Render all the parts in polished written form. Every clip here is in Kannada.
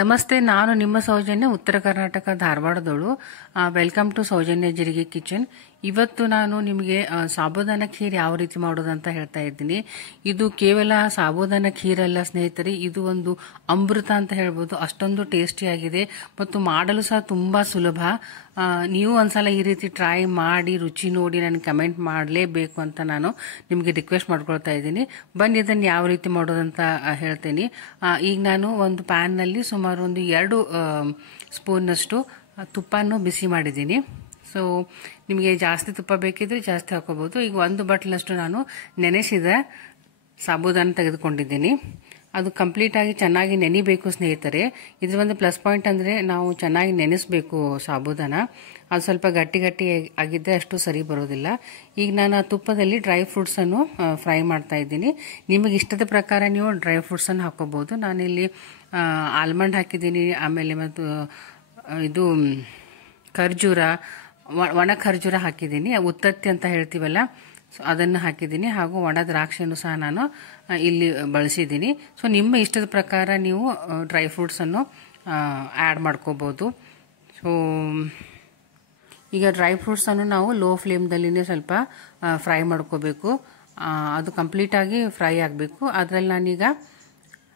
ನಮಸ್ತೆ, ನಾನು ನಿಮ್ಮ ಸೌಜನ್ಯ, ಉತ್ತರ ಕರ್ನಾಟಕ ಧಾರವಾಡದವಳು. Welcome to Soujanya Jirige kitchen. ಇವತ್ತು ನಾನು ನಿಮಗೆ ಸಾಬೂದಾನ ಖೀರ್ ಯಾವ ರೀತಿ ಮಾಡೋದಂತ ಹೇಳ್ತಾ ಇದ್ದೀನಿ. ಇದು ಕೇವಲ ಸಾಬೂದಾನ ಖೀರಲ್ಲ ಸ್ನೇಹಿತರೆ, ಇದು ಒಂದು ಅಮೃತ ಅಂತ ಹೇಳ್ಬೋದು. ಅಷ್ಟೊಂದು ಟೇಸ್ಟಿಯಾಗಿದೆ ಮತ್ತು ಮಾಡಲು ಸಹ ತುಂಬಾ ಸುಲಭ. ನೀವು ಒಂದ್ಸಲ ಈ ರೀತಿ ಟ್ರೈ ಮಾಡಿ ರುಚಿ ನೋಡಿ ನನಗೆ ಕಮೆಂಟ್ ಮಾಡಲೇಬೇಕು ಅಂತ ನಾನು ನಿಮಗೆ ರಿಕ್ವೆಸ್ಟ್ ಮಾಡ್ಕೊಳ್ತಾ ಇದ್ದೀನಿ. ಬನ್ನಿ ಇದನ್ನು ಯಾವ ರೀತಿ ಮಾಡೋದಂತ ಹೇಳ್ತೇನೆ. ಈಗ ನಾನು ಒಂದು ಪ್ಯಾನ್ನಲ್ಲಿ ಸುಮಾರು ಒಂದು 2 ಸ್ಪೂನ್ನಷ್ಟು ತುಪ್ಪವನ್ನು ಬಿಸಿ ಮಾಡಿದ್ದೀನಿ. ಸೊ ನಿಮಗೆ ಜಾಸ್ತಿ ತುಪ್ಪ ಬೇಕಿದ್ರೆ ಜಾಸ್ತಿ ಹಾಕೋಬಹುದು. ಈಗ 1 ಬಟ್ಲಷ್ಟು ನಾನು ನೆನೆಸಿದ ಸಾಬೂದಾನ ತೆಗೆದುಕೊಂಡಿದ್ದೀನಿ. ಅದು ಕಂಪ್ಲೀಟ್ ಆಗಿ ಚೆನ್ನಾಗಿ ನೆನಿಬೇಕು ಸ್ನೇಹಿತರೆ. ಇದ್ರ ಒಂದು ಪ್ಲಸ್ ಪಾಯಿಂಟ್ ಅಂದ್ರೆ ನಾವು ಚೆನ್ನಾಗಿ ನೆನೆಸಬೇಕು ಸಾಬೂದಾನ. ಅದು ಸ್ವಲ್ಪ ಗಟ್ಟಿ ಗಟ್ಟಿ ಆಗಿದ್ದರೆ ಅಷ್ಟು ಸರಿ ಬರೋದಿಲ್ಲ. ಈಗ ನಾನು ಆ ತುಪ್ಪದಲ್ಲಿ ಡ್ರೈ ಫ್ರೂಟ್ಸ್ ಅನ್ನು ಫ್ರೈ ಮಾಡ್ತಾ ಇದ್ದೀನಿ. ನಿಮಗೆ ಇಷ್ಟದ ಪ್ರಕಾರ ನೀವು ಡ್ರೈ ಫ್ರೂಟ್ಸ್ ಅನ್ನು ಹಾಕೋಬಹುದು. ನಾನಿಲ್ಲಿ ಆಲ್ಮಂಡ್ ಹಾಕಿದ್ದೀನಿ, ಆಮೇಲೆ ಮತ್ತು ಇದು ಖರ್ಜೂರ, ಒಣ ಖರ್ಜೂರ ಹಾಕಿದ್ದೀನಿ, ಉತ್ತತ್ತಿ ಅಂತ ಹೇಳ್ತೀವಲ್ಲ, ಸೊ ಅದನ್ನು ಹಾಕಿದ್ದೀನಿ, ಹಾಗೂ ಒಣ ದ್ರಾಕ್ಷಿಯನ್ನು ಸಹ ನಾನು ಇಲ್ಲಿ ಬಳಸಿದ್ದೀನಿ. ಸೊ ನಿಮ್ಮ ಇಷ್ಟದ ಪ್ರಕಾರ ನೀವು ಡ್ರೈ ಫ್ರೂಟ್ಸನ್ನು ಆ್ಯಡ್ ಮಾಡ್ಕೋಬೋದು. ಸೊ ಈಗ ಡ್ರೈ ಫ್ರೂಟ್ಸನ್ನು ನಾವು ಲೋ ಫ್ಲೇಮ್ದಲ್ಲಿನೇ ಸ್ವಲ್ಪ ಫ್ರೈ ಮಾಡ್ಕೋಬೇಕು. ಅದು ಕಂಪ್ಲೀಟಾಗಿ ಫ್ರೈ ಆಗಬೇಕು. ಅದರಲ್ಲಿ ನಾನೀಗ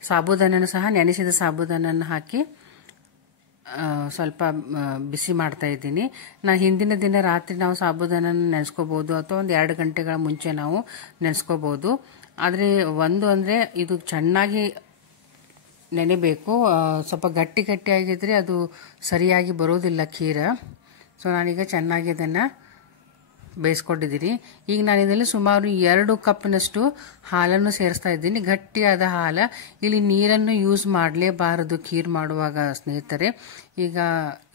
ಸಾಬೂದಾನನ ಸಹ, ನೆನೆಸಿದ ಸಾಬೂದಾನನ್ನು ಹಾಕಿ ಸ್ವಲ್ಪ ಬಿಸಿ ಮಾಡ್ತಾ ಇದ್ದೀನಿ. ನಾನು ಹಿಂದಿನ ದಿನ ರಾತ್ರಿ ನಾವು ಸಾಬೂದಾನ ನೆನೆಸ್ಕೋಬಹುದು, ಅಥವಾ ಒಂದು 2 ಗಂಟೆಗಳ ಮುಂಚೆ ನಾವು ನೆನೆಸ್ಕೋಬಹುದು. ಆದರೆ ಅಂದರೆ ಇದು ಚೆನ್ನಾಗಿ ನೆನೆಬೇಕು. ಸ್ವಲ್ಪ ಗಟ್ಟಿ ಗಟ್ಟಿ ಆಗಿದ್ರೆ ಅದು ಸರಿಯಾಗಿ ಬರೋದಿಲ್ಲ ಖೀರ. ಸೊ ನಾನೀಗ ಚೆನ್ನಾಗಿ ಇದನ್ನು ಬೇಯಿಸ್ಕೊಂಡಿದ್ದೀನಿ. ಈಗ ನಾನು ಇದರಲ್ಲಿ ಸುಮಾರು 2 ಕಪ್ನಷ್ಟು ಹಾಲನ್ನು ಸೇರಿಸ್ತಾ ಇದ್ದೀನಿ, ಗಟ್ಟಿಯಾದ ಹಾಲು. ಇಲ್ಲಿ ನೀರನ್ನು ಯೂಸ್ ಮಾಡಲೇಬಾರದು ಖೀರ್ ಮಾಡುವಾಗ ಸ್ನೇಹಿತರೆ. ಈಗ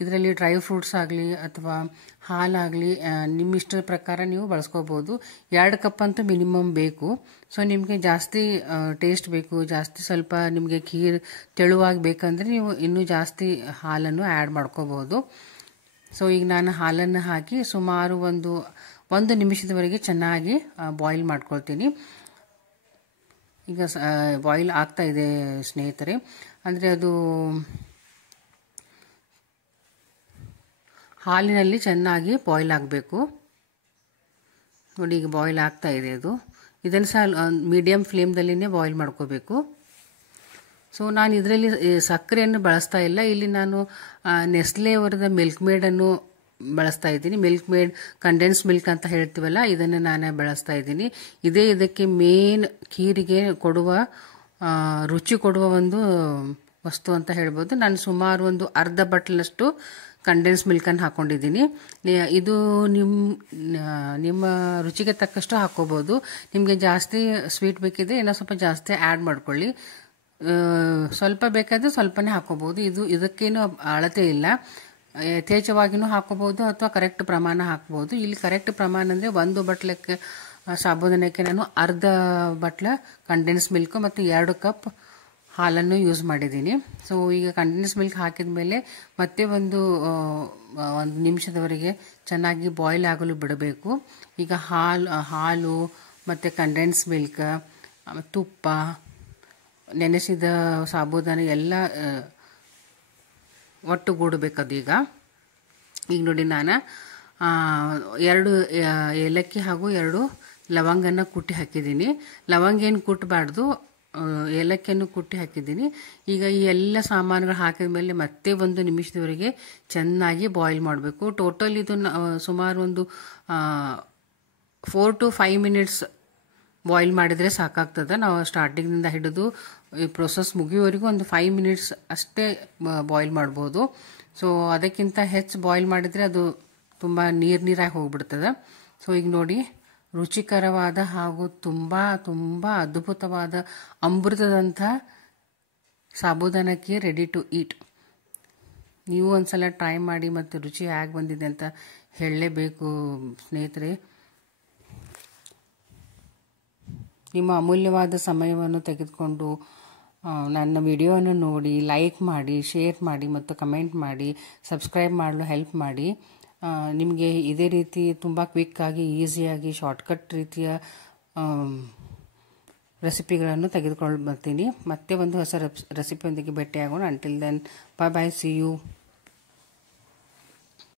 ಇದರಲ್ಲಿ ಡ್ರೈ ಫ್ರೂಟ್ಸ್ ಆಗಲಿ ಅಥವಾ ಹಾಲಾಗಲಿ ನಿಮ್ಮ ಇಷ್ಟದ ಪ್ರಕಾರ ನೀವು ಬಳಸ್ಕೋಬಹುದು. 2 ಕಪ್ ಅಂತೂ ಮಿನಿಮಮ್ ಬೇಕು. ಸೊ ನಿಮಗೆ ಜಾಸ್ತಿ ಟೇಸ್ಟ್ ಬೇಕು, ಜಾಸ್ತಿ ಸ್ವಲ್ಪ ನಿಮಗೆ ಖೀರ್ ತೆಳುವಾಗಿ ಬೇಕಂದ್ರೆ ನೀವು ಇನ್ನೂ ಜಾಸ್ತಿ ಹಾಲನ್ನು ಆ್ಯಡ್ ಮಾಡ್ಕೋಬಹುದು. ಸೊ ಈಗ ನಾನು ಹಾಲನ್ನು ಹಾಕಿ ಸುಮಾರು ಒಂದು ನಿಮಿಷದವರೆಗೆ ಚೆನ್ನಾಗಿ ಬಾಯ್ಲ್ ಮಾಡ್ಕೊಳ್ತೀನಿ. ಈಗ ಬಾಯ್ಲ್ ಆಗ್ತಾ ಇದೆ ಸ್ನೇಹಿತರೆ. ಅಂದರೆ ಅದು ಹಾಲಿನಲ್ಲಿ ಚೆನ್ನಾಗಿ ಬಾಯ್ಲ್ ಆಗಬೇಕು. ನೋಡಿ, ಈಗ ಬಾಯ್ಲ್ ಆಗ್ತಾ ಇದೆ ಅದು. ಇದನ್ನು ಸಹ ಮೀಡಿಯಂ ಫ್ಲೇಮ್ದಲ್ಲಿನೇ ಬಾಯ್ಲ್ ಮಾಡ್ಕೋಬೇಕು. ಸೊ ನಾನು ಇದರಲ್ಲಿ ಸಕ್ಕರೆಯನ್ನು ಬಳಸ್ತಾ ಇಲ್ಲ. ಇಲ್ಲಿ ನಾನು ನೆಸ್ಲೆ ಅವರದ ಮಿಲ್ಕ್ ಮೇಡನ್ನು ಬಳಸ್ತಾ ಇದ್ದೀನಿ. ಮಿಲ್ಕ್ ಮೇಡ್ ಕಂಡೆನ್ಸ್ ಮಿಲ್ಕ್ ಅಂತ ಹೇಳ್ತೀವಲ್ಲ, ಇದನ್ನು ನಾನು ಬಳಸ್ತಾ ಇದ್ದೀನಿ. ಇದೇ ಇದಕ್ಕೆ ಮೇನ್ ಖೀರಿಗೆ ಕೊಡುವ ರುಚಿ ಕೊಡುವ ಒಂದು ವಸ್ತು ಅಂತ ಹೇಳ್ಬೋದು. ನಾನು ಸುಮಾರು ಒಂದು ಅರ್ಧ ಬಟ್ಲಷ್ಟು ಕಂಡೆನ್ಸ್ ಮಿಲ್ಕನ್ನು ಹಾಕೊಂಡಿದ್ದೀನಿ. ಇದು ನಿಮ್ಮ ರುಚಿಗೆ ತಕ್ಕಷ್ಟು ಹಾಕೋಬಹುದು. ನಿಮಗೆ ಜಾಸ್ತಿ ಸ್ವೀಟ್ ಬೇಕಿದ್ರೆ ಇನ್ನೂ ಸ್ವಲ್ಪ ಜಾಸ್ತಿ ಆ್ಯಡ್ ಮಾಡ್ಕೊಳ್ಳಿ. ಸ್ವಲ್ಪ ಬೇಕಾದ್ರೆ ಸ್ವಲ್ಪನೇ ಹಾಕೋಬಹುದು. ಇದಕ್ಕೇನು ಅಳತೆ ಇಲ್ಲ. ಯಥೇಚ್ಛವಾಗಿನೂ ಹಾಕೋಬಹುದು ಅಥವಾ ಕರೆಕ್ಟ್ ಪ್ರಮಾಣ ಹಾಕಬಹುದು. ಇಲ್ಲಿ ಕರೆಕ್ಟ್ ಪ್ರಮಾಣ ಅಂದರೆ 1 ಬಟ್ಲಕ್ಕೆ ಸಾಬೂದಾನಕ್ಕೆ ನಾನು ಅರ್ಧ ಬಟ್ಲ ಕಂಡೆನ್ಸ್ ಮಿಲ್ಕ್ ಮತ್ತು 2 ಕಪ್ ಹಾಲನ್ನು ಯೂಸ್ ಮಾಡಿದ್ದೀನಿ. ಸೊ ಈಗ ಕಂಡೆನ್ಸ್ ಮಿಲ್ಕ್ ಹಾಕಿದ ಮೇಲೆ ಮತ್ತೆ ಒಂದು ನಿಮಿಷದವರೆಗೆ ಚೆನ್ನಾಗಿ ಬಾಯ್ಲ್ ಆಗಲು ಬಿಡಬೇಕು. ಈಗ ಹಾಲು ಮತ್ತು ಕಂಡೆನ್ಸ್ ಮಿಲ್ಕ್, ತುಪ್ಪ, ನೆನೆಸಿದ ಸಾಬೂದಾನ ಎಲ್ಲ ಒಟ್ಟುಗೂಡಬೇಕದು. ಈಗ ನೋಡಿ, ನಾನು 2 ಏಲಕ್ಕಿ ಹಾಗೂ 2 ಲವಂಗನ ಕುಟ್ಟಿ ಹಾಕಿದ್ದೀನಿ. ಲವಂಗ ಏನು ಕುಟ್ಟಬಾರ್ದು, ಏಲಕ್ಕಿಯನ್ನು ಕುಟ್ಟಿ ಹಾಕಿದ್ದೀನಿ. ಈಗ ಈ ಎಲ್ಲ ಸಾಮಾನುಗಳು ಹಾಕಿದ ಮೇಲೆ ಮತ್ತೆ 1 ನಿಮಿಷದವರೆಗೆ ಚೆನ್ನಾಗಿ ಬಾಯ್ಲ್ ಮಾಡಬೇಕು. ಟೋಟಲ್ ಇದು ಸುಮಾರು ಒಂದು 4 to 5 ಮಿನಿಟ್ಸ್ ಬಾಯ್ಲ್ ಮಾಡಿದರೆ ಸಾಕಾಗ್ತದೆ. ನಾವು ಸ್ಟಾರ್ಟಿಂಗ್ನಿಂದ ಹಿಡಿದು ಈ ಪ್ರೊಸೆಸ್ ಮುಗಿಯುವವರೆಗೂ ಒಂದು 5 ಮಿನಿಟ್ಸ್ ಅಷ್ಟೇ ಬಾಯ್ಲ್ ಮಾಡ್ಬೋದು. ಸೊ ಅದಕ್ಕಿಂತ ಹೆಚ್ಚು ಬಾಯ್ಲ್ ಮಾಡಿದರೆ ಅದು ತುಂಬ ನೀರಾಗಿ ಹೋಗ್ಬಿಡ್ತದೆ. ಸೊ ಈಗ ನೋಡಿ, ರುಚಿಕರವಾದ ಹಾಗೂ ತುಂಬ ತುಂಬ ಅದ್ಭುತವಾದ ಅಮೃತದಂಥ ಸಾಬೂದಾನ ಖೀರ್ ರೆಡಿ ಟು ಈಟ್. ನೀವು ಒಂದ್ಸಲ ಟ್ರೈ ಮಾಡಿ ಮತ್ತು ರುಚಿ ಹೇಗೆ ಬಂದಿದೆ ಅಂತ ಹೇಳಲೇಬೇಕು ಸ್ನೇಹಿತರೆ. ನಿಮ್ಮ ಅಮೂಲ್ಯವಾದ ಸಮಯವನ್ನು ತೆಗೆದುಕೊಂಡು ನನ್ನ ವಿಡಿಯೋವನ್ನು ನೋಡಿ, ಲೈಕ್ ಮಾಡಿ, ಶೇರ್ ಮಾಡಿ ಮತ್ತು ಕಮೆಂಟ್ ಮಾಡಿ, ಸಬ್ಸ್ಕ್ರೈಬ್ ಮಾಡಲು ಹೆಲ್ಪ್ ಮಾಡಿ. ನಿಮಗೆ ಇದೇ ರೀತಿ ತುಂಬ ಕ್ವಿಕ್ಕಾಗಿ, ಈಸಿಯಾಗಿ, ಶಾರ್ಟ್ಕಟ್ ರೀತಿಯ ರೆಸಿಪಿಗಳನ್ನು ತೆಗೆದುಕೊಂಡು ಬರ್ತೀನಿ. ಮತ್ತೆ ಒಂದು ಹೊಸ ರೆಸಿಪಿಯೊಂದಿಗೆ ಭೇಟಿಯಾಗೋಣ. Until then, bye bye, see you.